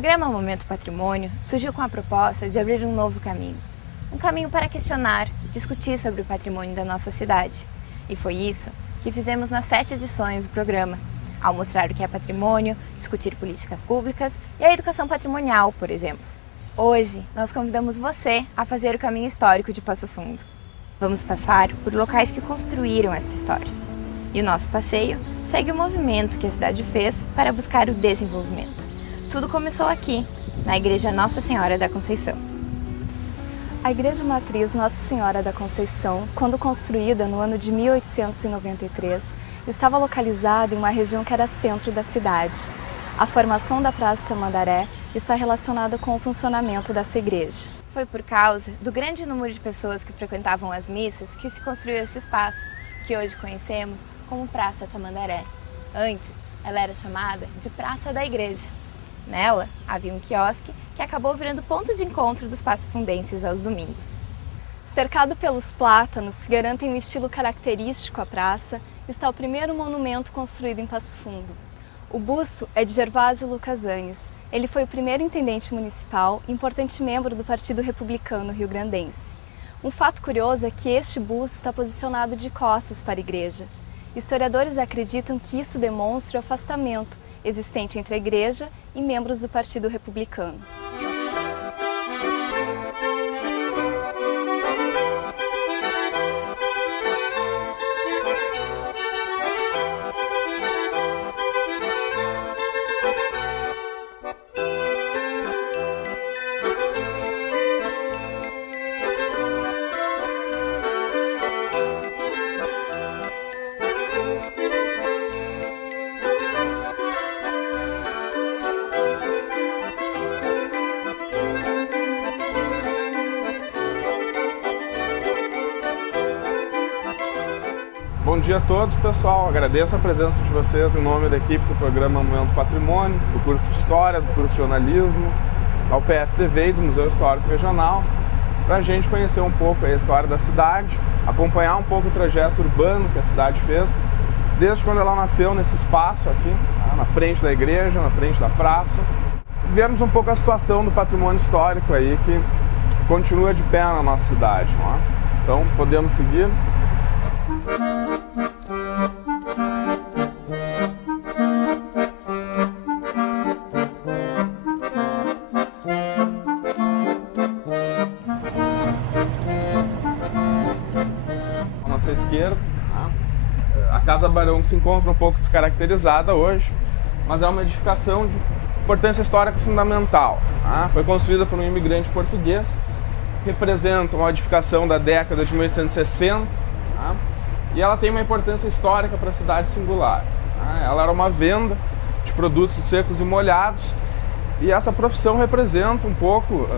programa Momento Patrimônio surgiu com a proposta de abrir um novo caminho. Um caminho para questionar, discutir sobre o patrimônio da nossa cidade. E foi isso que fizemos nas 7 edições do programa, ao mostrar o que é patrimônio, discutir políticas públicas e a educação patrimonial, por exemplo. Hoje, nós convidamos você a fazer o caminho histórico de Passo Fundo. Vamos passar por locais que construíram esta história. E o nosso passeio segue o movimento que a cidade fez para buscar o desenvolvimento. Tudo começou aqui, na Igreja Nossa Senhora da Conceição. A Igreja Matriz Nossa Senhora da Conceição, quando construída no ano de 1893, estava localizada em uma região que era centro da cidade. A formação da Praça Tamandaré está relacionada com o funcionamento dessa igreja. Foi por causa do grande número de pessoas que frequentavam as missas que se construiu este espaço, que hoje conhecemos como Praça Tamandaré. Antes, ela era chamada de Praça da Igreja. Nela, havia um quiosque que acabou virando ponto de encontro dos passofundenses aos domingos. Cercado pelos plátanos que garantem um estilo característico à praça, está o primeiro monumento construído em Passo Fundo. O busto é de Gervásio Lucas Anhes. Ele foi o primeiro intendente municipal e importante membro do Partido Republicano Rio-Grandense. Um fato curioso é que este busto está posicionado de costas para a igreja. Historiadores acreditam que isso demonstra o afastamento existente entre a igreja e membros do Partido Republicano. Bom dia a todos, pessoal. Agradeço a presença de vocês em nome da equipe do programa Momento Patrimônio, do curso de História, do curso de Jornalismo, da UPF-TV e do Museu Histórico Regional, para a gente conhecer um pouco a história da cidade, acompanhar um pouco o trajeto urbano que a cidade fez, desde quando ela nasceu nesse espaço aqui, na frente da igreja, na frente da praça. Vemos um pouco a situação do patrimônio histórico aí que continua de pé na nossa cidade. Não é? Então, podemos seguir. À nossa esquerda, a Casa Barão se encontra um pouco descaracterizada hoje, mas é uma edificação de importância histórica fundamental. Foi construída por um imigrante português, representa uma edificação da década de 1860, e ela tem uma importância histórica para a cidade singular. Ela era uma venda de produtos secos e molhados, e essa profissão representa um pouco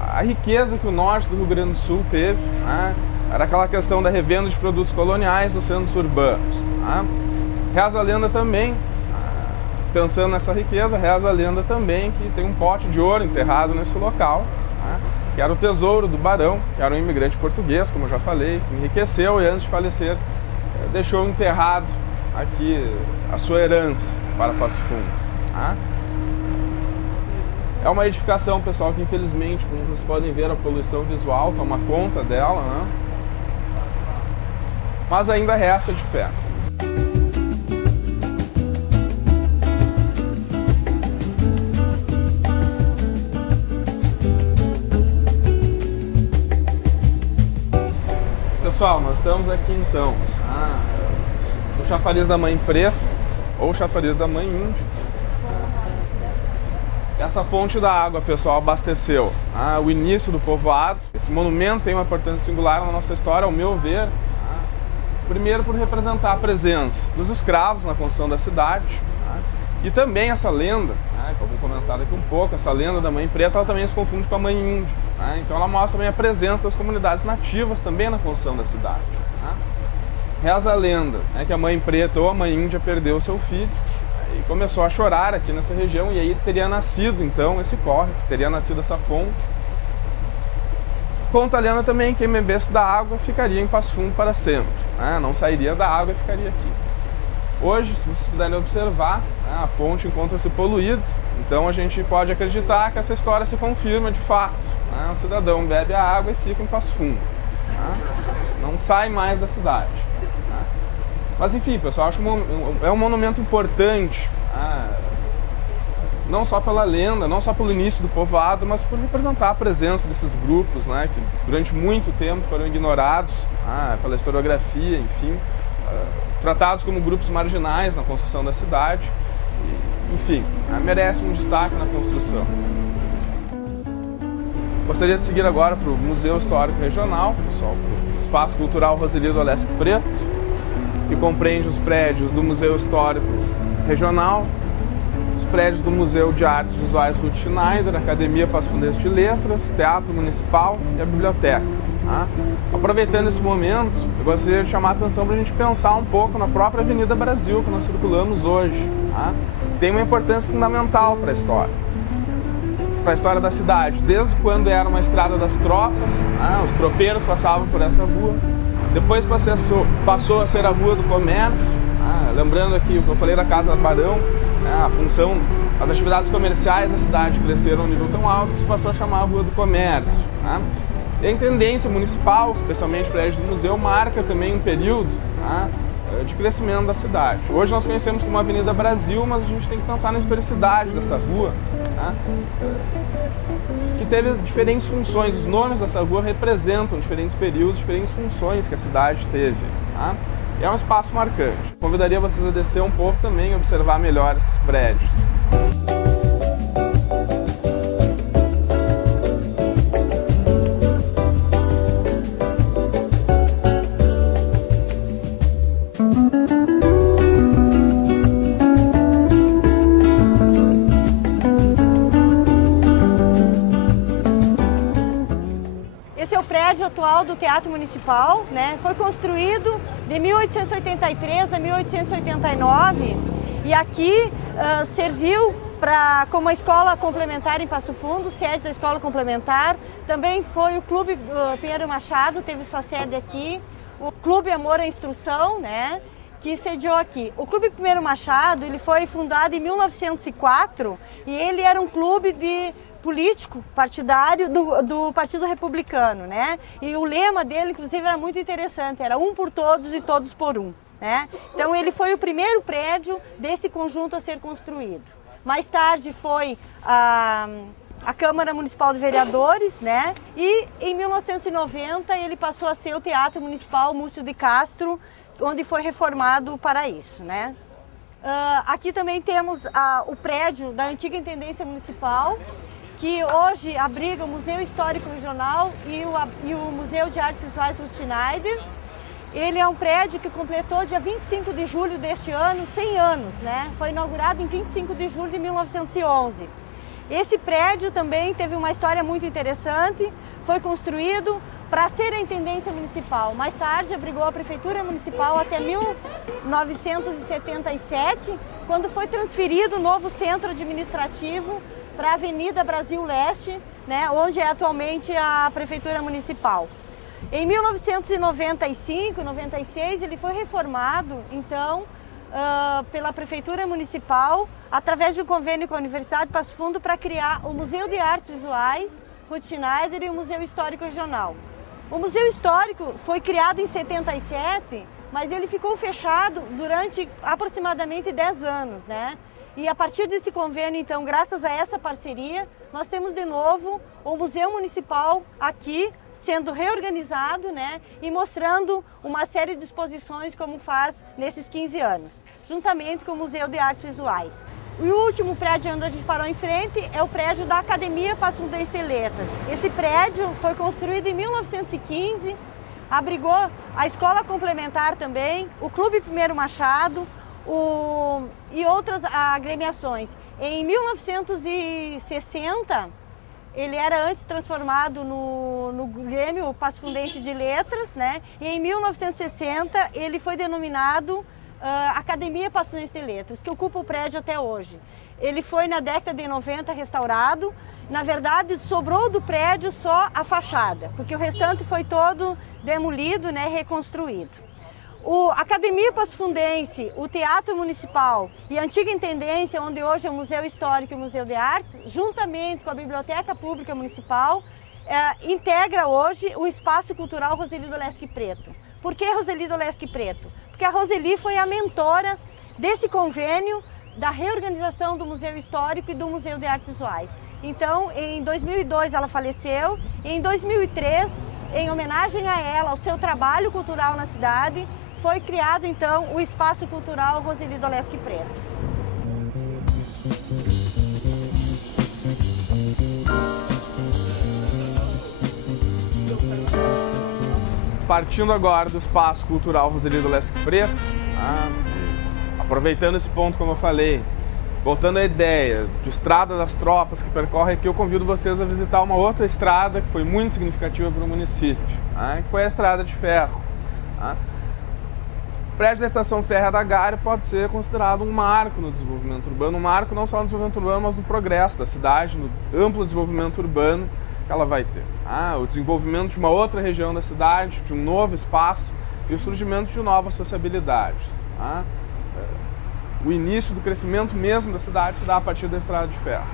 a riqueza que o norte do Rio Grande do Sul teve. Era aquela questão da revenda de produtos coloniais nos centros urbanos. Reza a lenda também, pensando nessa riqueza, reza a lenda também que tem um pote de ouro enterrado nesse local, que era o tesouro do barão, que era um imigrante português, como eu já falei, que enriqueceu e antes de falecer deixou enterrado aqui a sua herança para Passo Fundo. É uma edificação, pessoal, que infelizmente, como vocês podem ver, a poluição visual toma conta dela, mas ainda resta de pé. Pessoal, nós estamos aqui então no chafariz da Mãe Preta, ou chafariz da Mãe Índia. Essa fonte da água, pessoal, abasteceu o início do povoado. Esse monumento tem uma importância singular na nossa história, ao meu ver. Primeiro por representar a presença dos escravos na construção da cidade. E também essa lenda, que eu vou comentar daqui um pouco, essa lenda da Mãe Preta, ela também se confunde com a Mãe Índia. Então ela mostra também a presença das comunidades nativas também na construção da cidade. Reza a lenda que a Mãe Preta ou a Mãe Índia perdeu seu filho e começou a chorar aqui nessa região, e aí teria nascido então esse córrego, teria nascido essa fonte. Conta a lenda também que quem bebesse da água ficaria em Passo Fundo para sempre, não sairia da água e ficaria aqui. Hoje, se vocês puderem observar, a fonte encontra-se poluída, então a gente pode acreditar que essa história se confirma de fato. O cidadão bebe a água e fica em Passo Fundo. Não sai mais da cidade. Mas enfim, pessoal, acho que é um monumento importante, não só pela lenda, não só pelo início do povoado, mas por representar a presença desses grupos, que durante muito tempo foram ignorados pela historiografia, enfim, tratados como grupos marginais na construção da cidade. Enfim, merece um destaque na construção. Gostaria de seguir agora para o Museu Histórico Regional, pessoal, para o Espaço Cultural Roselildo Alesc Preto, que compreende os prédios do Museu Histórico Regional, os prédios do Museu de Artes Visuais Ruth Schneider, a Academia Passo Fundense de Letras, o Teatro Municipal e a Biblioteca. Aproveitando esse momento, eu gostaria de chamar a atenção para a gente pensar um pouco na própria Avenida Brasil que nós circulamos hoje. Tem uma importância fundamental para a história da cidade, desde quando era uma estrada das tropas, os tropeiros passavam por essa rua, depois passou a ser a Rua do Comércio, lembrando aqui o que eu falei da Casa Barão, a função, as atividades comerciais da cidade cresceram a um nível tão alto que se passou a chamar a Rua do Comércio. E a intendência municipal, especialmente o prédio do museu, marca também um período de crescimento da cidade. Hoje nós conhecemos como Avenida Brasil, mas a gente tem que pensar na historicidade dessa rua, que teve diferentes funções. Os nomes dessa rua representam diferentes períodos, diferentes funções que a cidade teve. É um espaço marcante. Convidaria vocês a descer um pouco também e observar melhor esses prédios. Esse é o prédio atual do Teatro Municipal, Foi construído de 1883 a 1889 e aqui serviu como uma escola complementar em Passo Fundo, sede da escola complementar. Também foi o Clube Pinheiro Machado, teve sua sede aqui. O Clube Amor à Instrução, que sediou aqui. O Clube Pinheiro Machado, ele foi fundado em 1904 e ele era um clube político partidário do Partido Republicano, E o lema dele, inclusive, era muito interessante, era um por todos e todos por um, Então ele foi o primeiro prédio desse conjunto a ser construído. Mais tarde foi a Câmara Municipal de Vereadores, E em 1990 ele passou a ser o Teatro Municipal Múcio de Castro, onde foi reformado para isso, Aqui também temos o prédio da antiga Intendência Municipal, que hoje abriga o Museu Histórico Regional e o Museu de Artes Visuais Ruth Schneider. Ele é um prédio que completou dia 25 de julho deste ano 100 anos, Foi inaugurado em 25 de julho de 1911. Esse prédio também teve uma história muito interessante, foi construído para ser a Intendência Municipal. Mais tarde abrigou a Prefeitura Municipal até 1977, quando foi transferido o novo centro administrativo para a Avenida Brasil Leste, onde é atualmente a Prefeitura Municipal. Em 1995, 96, ele foi reformado, então, pela Prefeitura Municipal, através de um convênio com a Universidade de Passo Fundo, para criar o Museu de Artes Visuais Ruth Schneider e o Museu Histórico Regional. O Museu Histórico foi criado em 77, mas ele ficou fechado durante aproximadamente 10 anos, E a partir desse convênio, então, graças a essa parceria, nós temos de novo o Museu Municipal aqui, sendo reorganizado, E mostrando uma série de exposições como faz nesses 15 anos, juntamente com o Museu de Artes Visuais. E o último prédio onde a gente parou em frente é o prédio da Academia Passo Fundense de Letras. Esse prédio foi construído em 1915, abrigou a Escola Complementar também, o Clube Pinheiro Machado, e outras agremiações. Em 1960, ele era antes transformado no Grêmio Passo Fundense de Letras, E em 1960 ele foi denominado Academia Passo Fundense de Letras, que ocupa o prédio até hoje. Ele foi na década de 90 restaurado. Na verdade, sobrou do prédio só a fachada, porque o restante foi todo demolido, reconstruído. A Academia Passo Fundense, o Teatro Municipal e a antiga Intendência, onde hoje é o Museu Histórico e o Museu de Artes, juntamente com a Biblioteca Pública Municipal, integra hoje o Espaço Cultural Roseli Dolesky Preto. Por que Roseli Dolesky Preto? Porque a Roseli foi a mentora desse convênio da reorganização do Museu Histórico e do Museu de Artes Visuais. Então, em 2002 ela faleceu e em 2003, em homenagem a ela, ao seu trabalho cultural na cidade, foi criado então o Espaço Cultural Roseli Dolesky Preto. Partindo agora do Espaço Cultural Roseli Dolesky Preto, aproveitando esse ponto, como eu falei, voltando à ideia de Estrada das Tropas que percorre aqui, eu convido vocês a visitar uma outra estrada que foi muito significativa para o município, que foi a Estrada de Ferro. O prédio da Estação Férrea da Gare pode ser considerado um marco no desenvolvimento urbano, um marco não só no desenvolvimento urbano, mas no progresso da cidade, no amplo desenvolvimento urbano que ela vai ter. O desenvolvimento de uma outra região da cidade, de um novo espaço e o surgimento de novas sociabilidades. O início do crescimento mesmo da cidade se dá a partir da Estrada de Ferro.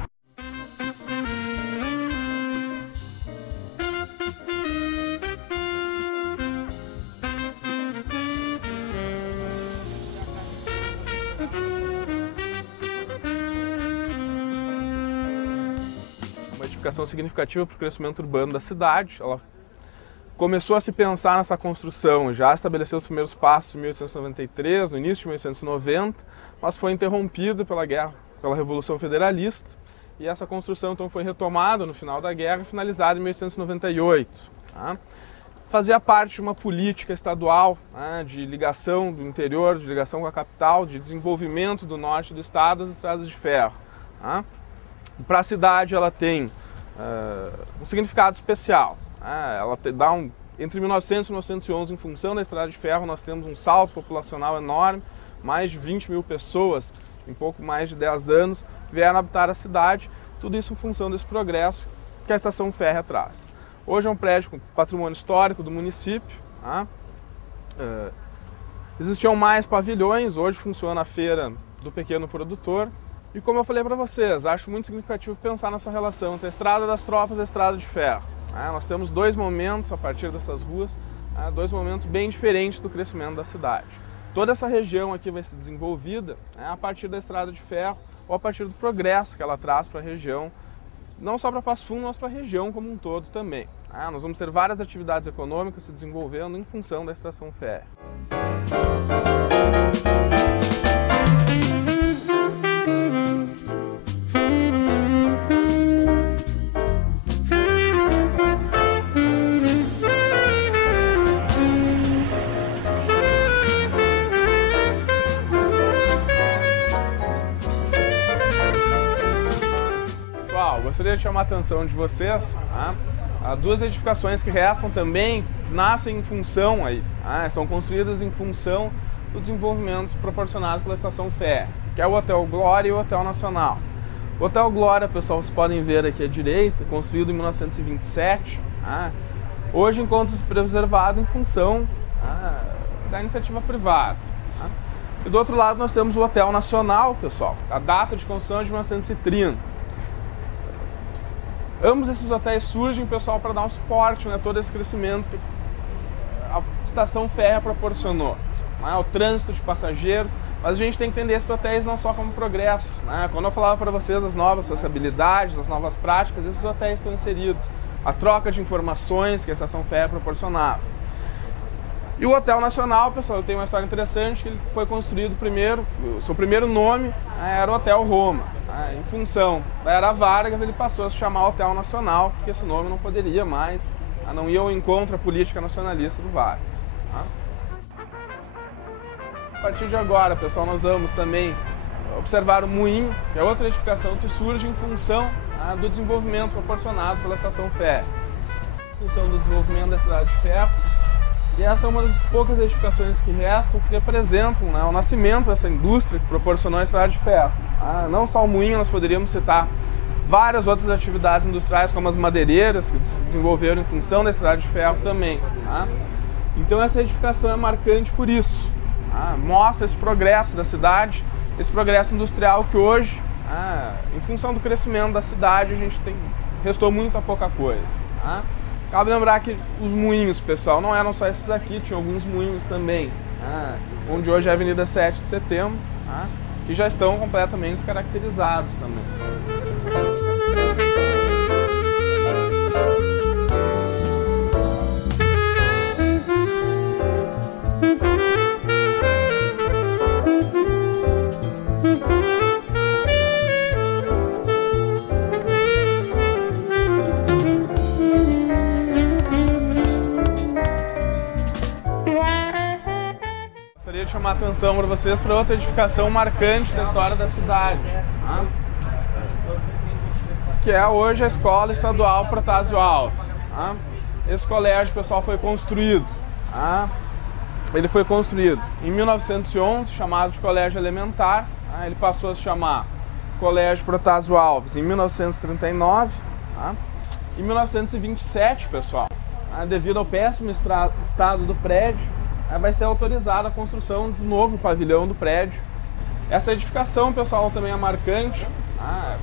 Uma edificação significativa para o crescimento urbano da cidade. Ela começou a se pensar nessa construção, já estabeleceu os primeiros passos em 1893, no início de 1890, mas foi interrompida pela guerra, pela Revolução Federalista, e essa construção então foi retomada no final da guerra e finalizada em 1898. Fazia parte de uma política estadual de ligação do interior, de ligação com a capital, de desenvolvimento do norte do estado, das estradas de ferro. Para a cidade ela tem um significado especial. Ela dá entre 1900 e 1911, em função da Estrada de Ferro, nós temos um salto populacional enorme, mais de 20 mil pessoas, em pouco mais de 10 anos, vieram habitar a cidade, tudo isso em função desse progresso que a Estação Férrea traz. Hoje é um prédio com patrimônio histórico do município. Existiam mais pavilhões, hoje funciona a Feira do Pequeno Produtor. E como eu falei para vocês, acho muito significativo pensar nessa relação entre a Estrada das Tropas e a Estrada de Ferro. Nós temos dois momentos a partir dessas ruas, dois momentos bem diferentes do crescimento da cidade. Toda essa região aqui vai ser desenvolvida a partir da Estrada de Ferro ou a partir do progresso que ela traz para a região, não só para Passo Fundo, mas para a região como um todo também. Nós vamos ter várias atividades econômicas se desenvolvendo em função da Estação Férrea. Gostaria de chamar a atenção de vocês, há duas edificações que restam também nascem em função, são construídas em função do desenvolvimento proporcionado pela Estação Férrea, que é o Hotel Glória e o Hotel Nacional. O Hotel Glória, pessoal, vocês podem ver aqui à direita, construído em 1927, hoje encontra-se preservado em função da iniciativa privada. E do outro lado nós temos o Hotel Nacional, pessoal, a data de construção é de 1930. Ambos esses hotéis surgem, pessoal, para dar um suporte a todo esse crescimento que a Estação Férrea proporcionou, o trânsito de passageiros, mas a gente tem que entender esses hotéis não só como progresso. Quando eu falava para vocês das novas sociabilidades, das novas práticas, esses hotéis estão inseridos. A troca de informações que a Estação Férrea proporcionava. E o Hotel Nacional, pessoal, tem uma história interessante, que ele foi construído primeiro, o seu primeiro nome era o Hotel Roma. Em função da Era Vargas, ele passou a se chamar Hotel Nacional, porque esse nome não poderia mais, não ia ao encontro à política nacionalista do Vargas. A partir de agora, pessoal, nós vamos também observar o Moinho, que é outra edificação que surge em função do desenvolvimento proporcionado pela Estação Férrea. Em função do desenvolvimento da Estrada de Ferro. E essa é uma das poucas edificações que restam que representam o nascimento dessa indústria que proporcionou a Estrada de Ferro. Não só o moinho, nós poderíamos citar várias outras atividades industriais, como as madeireiras, que se desenvolveram em função da Estrada de Ferro também. Então essa edificação é marcante por isso. Mostra esse progresso da cidade, esse progresso industrial que hoje, em função do crescimento da cidade, a gente restou muito a pouca coisa. Cabe lembrar que os moinhos, pessoal, não eram só esses aqui, tinha alguns moinhos também, onde hoje é a Avenida 7 de Setembro, que já estão completamente descaracterizados também. Gostaria de chamar a atenção para vocês para outra edificação marcante da história da cidade, que é hoje a Escola Estadual Protásio Alves. Esse colégio, pessoal, foi construído. Ele foi construído em 1911, chamado de Colégio Elementar. Ele passou a se chamar Colégio Protásio Alves em 1939. Em 1927, pessoal, devido ao péssimo estado do prédio, vai ser autorizada a construção de um novo pavilhão do prédio. Essa edificação, pessoal, também é marcante,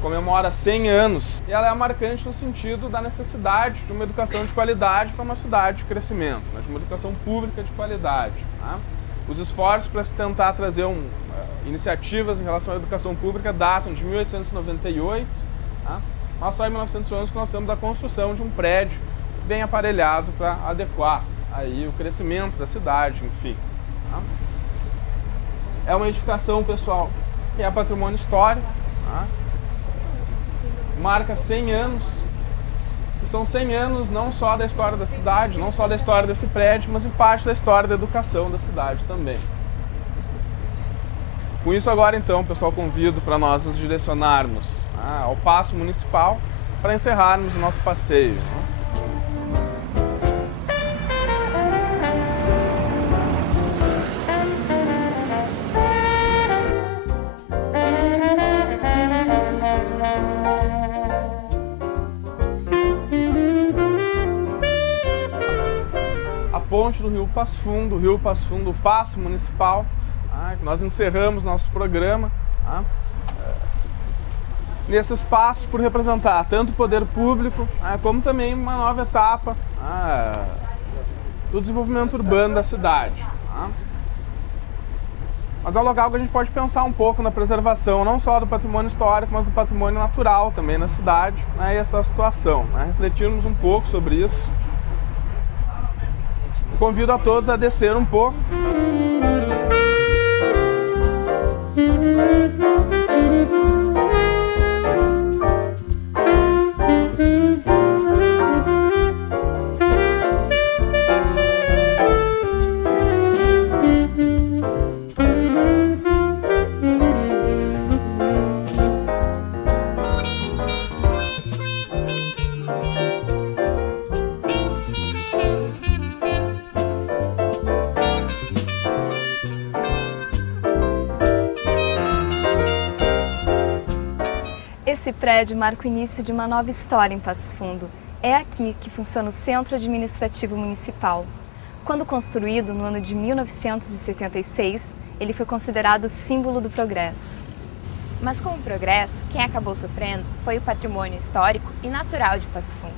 comemora 100 anos, e ela é marcante no sentido da necessidade de uma educação de qualidade para uma cidade de crescimento, de uma educação pública de qualidade. Os esforços para se tentar trazer iniciativas em relação à educação pública datam de 1898, mas só em 1911 que nós temos a construção de um prédio bem aparelhado para adequar aí o crescimento da cidade, enfim. É uma edificação, pessoal, que é patrimônio histórico, marca 100 anos, e são 100 anos não só da história da cidade, não só da história desse prédio, mas em parte da história da educação da cidade também. Com isso agora, então, pessoal, convido para nós nos direcionarmos ao Paço Municipal para encerrarmos o nosso passeio. Ponte do Rio Passo Fundo, o Paço Municipal, que nós encerramos nosso programa nesse espaço por representar tanto o poder público como também uma nova etapa do desenvolvimento urbano da cidade. Mas é um local que a gente pode pensar um pouco na preservação, não só do patrimônio histórico, mas do patrimônio natural também na cidade, e essa situação, refletirmos um pouco sobre isso. Convido a todos a descer um pouco. Esse prédio marca o início de uma nova história em Passo Fundo. É aqui que funciona o Centro Administrativo Municipal. Quando construído no ano de 1976, ele foi considerado símbolo do progresso. Mas com o progresso, quem acabou sofrendo foi o patrimônio histórico e natural de Passo Fundo.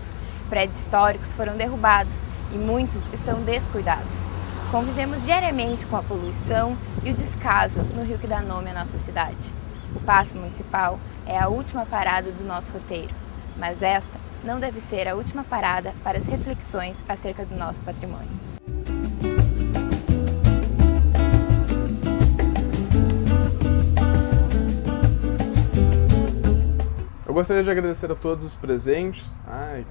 Prédios históricos foram derrubados e muitos estão descuidados. Convivemos diariamente com a poluição e o descaso no rio que dá nome à nossa cidade. O Paço Municipal é a última parada do nosso roteiro, mas esta não deve ser a última parada para as reflexões acerca do nosso patrimônio. Eu gostaria de agradecer a todos os presentes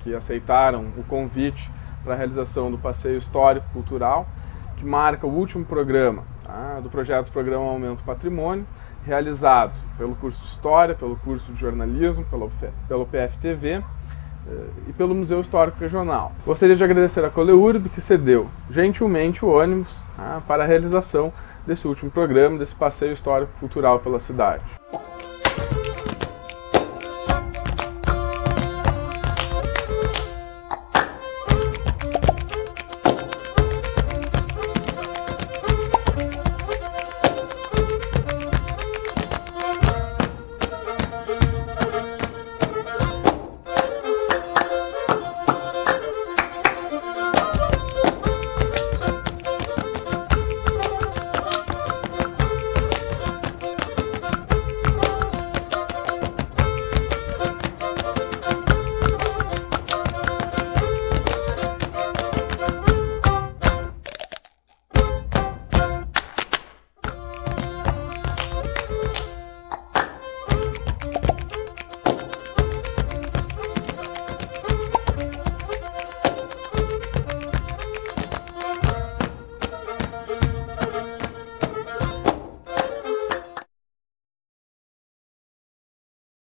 que aceitaram o convite para a realização do passeio histórico-cultural, que marca o último programa do projeto Programa Aumento Patrimônio, realizado pelo curso de História, pelo curso de Jornalismo, pelo PFTV e pelo Museu Histórico Regional. Gostaria de agradecer a Coleurb, que cedeu gentilmente o ônibus para a realização desse último programa, desse passeio histórico-cultural pela cidade.